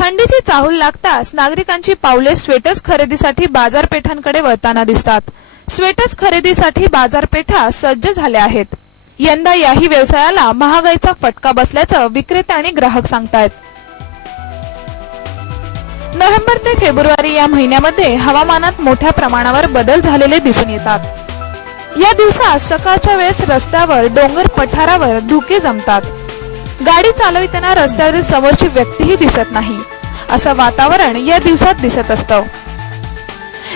थंडीची चाहूल लागताच नागरिकांची पावले स्वेटर्स खरेदीसाठी बाजारपेठांकडे वळताना दिसतात. स्वेटर्स खरेदीसाठी बाजारपेठा सज्ज झाल्या आहेत. यंदा याही व्यवसायाला महागाईचा फटका बसल्याचं विक्रेते आणि ग्राहक सांगतायत. नोव्हेंबर ते फेब्रुवारी या महिन्यामध्ये हवामानात मोठ्या प्रमाणावर बदल झालेले दिसून येतात. या दिवसात सकाळच्या वेळेस रस्त्यावर डोंगर पठारावर धुके जमतात. गाडी चालविताना रस्त्यावरील समोरची व्यक्तीही दिसत नाही. असं वातावरण या दिवसात दिसत असतं.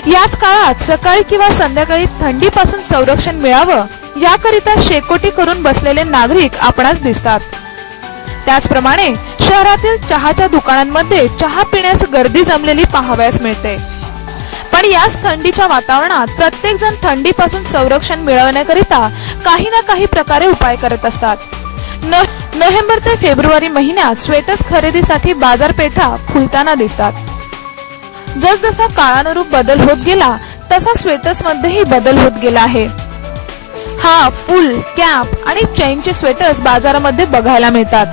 याच काळात सकाळी किंवा संध्याकाळी थंडीपासून संरक्षण मिळावं याकरिता शेकोटी करून बसलेले नागरिक आपणास दिसतात. त्याचप्रमाणे शहरातील चहाच्या दुकानांमध्ये चहा पिण्यास गर्दी जमलेली पाहावयास मिळते. पण याच थंडीच्या वातावरणात प्रत्येक जण थंडीपासून संरक्षण मिळवण्याकरिता काही ना काही प्रकारे उपाय करत असतात. नोव्हेंबर ते फेब्रुवारी महिन्यात स्वेटर्स खरेदीसाठी बाजारपेठा खुलताना दिसतात. जसजसा काळानुरूप बदल होत गेला तसा स्वेटर्स मध्येही बदल होत गेला आहे. हा फुल कॅप आणि चैनचे स्वेटर्स बाजारामध्ये बघायला मिळतात.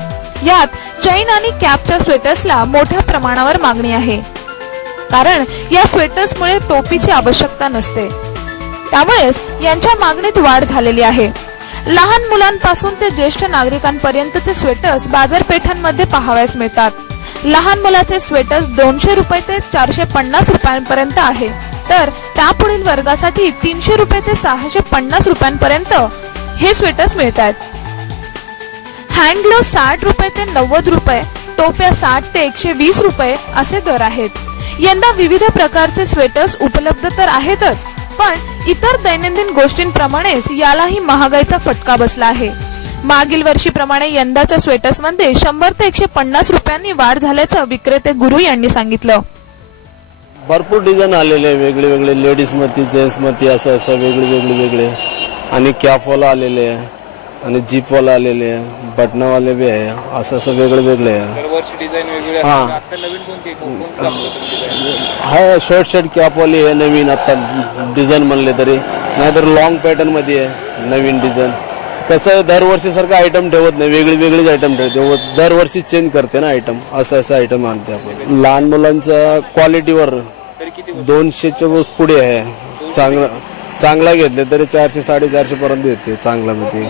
यात चैन आणि कॅपच्या स्वेटर्सला मोठ्या प्रमाणावर मागणी आहे. कारण या स्वेटर्समुळे टोपीची आवश्यकता नसते. त्यामुळेच यांच्या मागणीत वाढ झालेली आहे. लहान मुलांपासून ते ज्येष्ठ नागरिकांपर्यंतचे स्वेटर्स बाजारपेठांमध्ये पाहावयास मिळतात. लहान मुलाचे स्वेटर्स दोनशे रुपये ते चारशे पन्नास रुपयांपर्यंत आहे. तर त्यापुढील वर्गासाठी तीनशे रुपये ते सहाशे पन्नास रुपयांपर्यंत हे स्वेटर्स मिळत आहेत हँड ग्लोव्ह साठ रुपये ते नव्वद रुपये टोप्या साठ ते एकशे वीस रुपये असे दर आहेत. यंदा विविध प्रकारचे स्वेटर्स उपलब्ध तर आहेतच पण इतर दैनंदिन गोष्टींप्रमाणेच यालाही महागाईचा फटका बसला आहे. मागील वर्षीप्रमाणे यंदाच्या स्वेटर्समध्ये शंभर ते एकशे पन्नास रुपयांनी वाढ झाल्याचं विक्रेते गुरु यांनी सांगितलं. भरपूर डिझाईन आलेले वेगळे वेगळे लेडीजमध्ये जेंट्स असं असं वेगळे वेगळे वेगळे. आणि कॅपवाला आलेले आहे. आणि जीपवाला आलेले आहे बटनावाले बी आहे असं असं वेगळे वेगळे आहे. दरवर्षी डिझाईन वेगवेगळे हा. असतात. आता नवीन कोणती कोणतं दाखवलं तुम्ही design? हाय शॉर्ट शर्ट कॅपवाली आहे नवीन. आता डिझाईन म्हणले तरी. नाहीतर लॉंग पॅटर्नमध्ये आहे नवीन डिझाईन कसं आहे, दरवर्षी सारखं आयटम ठेवत नाही. वेगळी वेगळीच आयटम ठेवते. दरवर्षी चेंज करते ना आयटम असं असं आयटम आणते आपण. लहान मुलांचं क्वालिटीवर तरी किती दोनशेच्या वर पुढे आहे. चांगला. चांगला घेतले तरी चारशे साडेचारशे पर्यंत येते चांगला मध्ये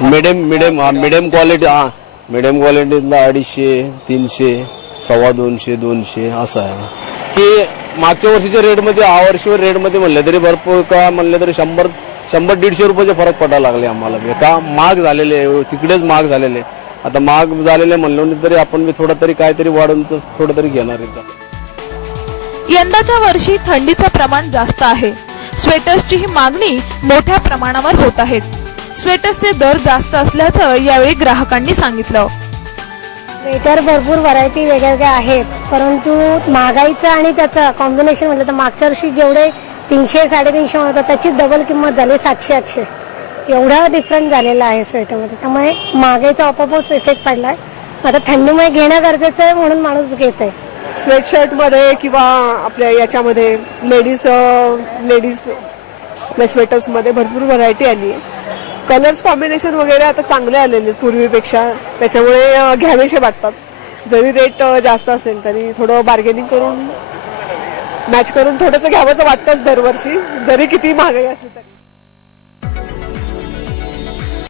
मिडियम मिडियम हा मिडियम क्वालिटी हा. मिडियम क्वालिटीतला अडीचशे तीनशे सव्वा दोनशे दोनशे असं आहे. की मागच्या वर्षीच्या रेटमध्ये या वर्षीवर रेटमध्ये म्हणलं तरी भरपूर का म्हणलं तरी शंभर शंभर दीडशे रुपयाचे फरक पडायला लागले आम्हाला. बी. का महाग झालेले आहे, तिकडेच महाग झालेले. आहे. आता महाग झालेले म्हणलं तरी आपण बी थोडं तरी काहीतरी वाढून तर थोडं तरी घेणार आहे. यंदाच्या वर्षी थंडीचं प्रमाण जास्त आहे. स्वेटर्सची ही मागणी मोठ्या प्रमाणावर होत आहेत. स्वेटर्सचे दर जास्त असल्याचं यावेळी ग्राहकांनी सांगितलं. स्वेटर भरपूर व्हरायटी वेगवेगळ्या आहेत परंतु महागाईचं आणि त्याचं कॉम्बिनेशन म्हटलं तर मागच्या वर्षी जेवढे तीनशे साडेतीनशे होतं त्याची डबल किंमत झाली सातशे आठशे. एवढा डिफरन्स झालेला आहे स्वेटरमध्ये. त्यामुळे महागाईचा आपोआपच इफेक्ट पडला आहे आता थंडीमुळे घेणं गरजेचं आहे म्हणून माणूस घेत आहे स्वेटशर्टमध्ये किंवा आपल्या याच्यामध्ये लेडीज लेडीज स्वेटर्समध्ये भरपूर व्हरायटी आली आहे. कलर्स कॉम्बिनेशन वगैरे आता चांगले आलेले आहेत पूर्वीपेक्षा. त्याच्यामुळे घ्यावेसे वाटतात. जरी रेट जास्त असेल तरी थोडं बार्गेनिंग करून मॅच करून थोडंसं घ्यावंसं वाटतंच दरवर्षी. जरी किती महागाई असली तरी.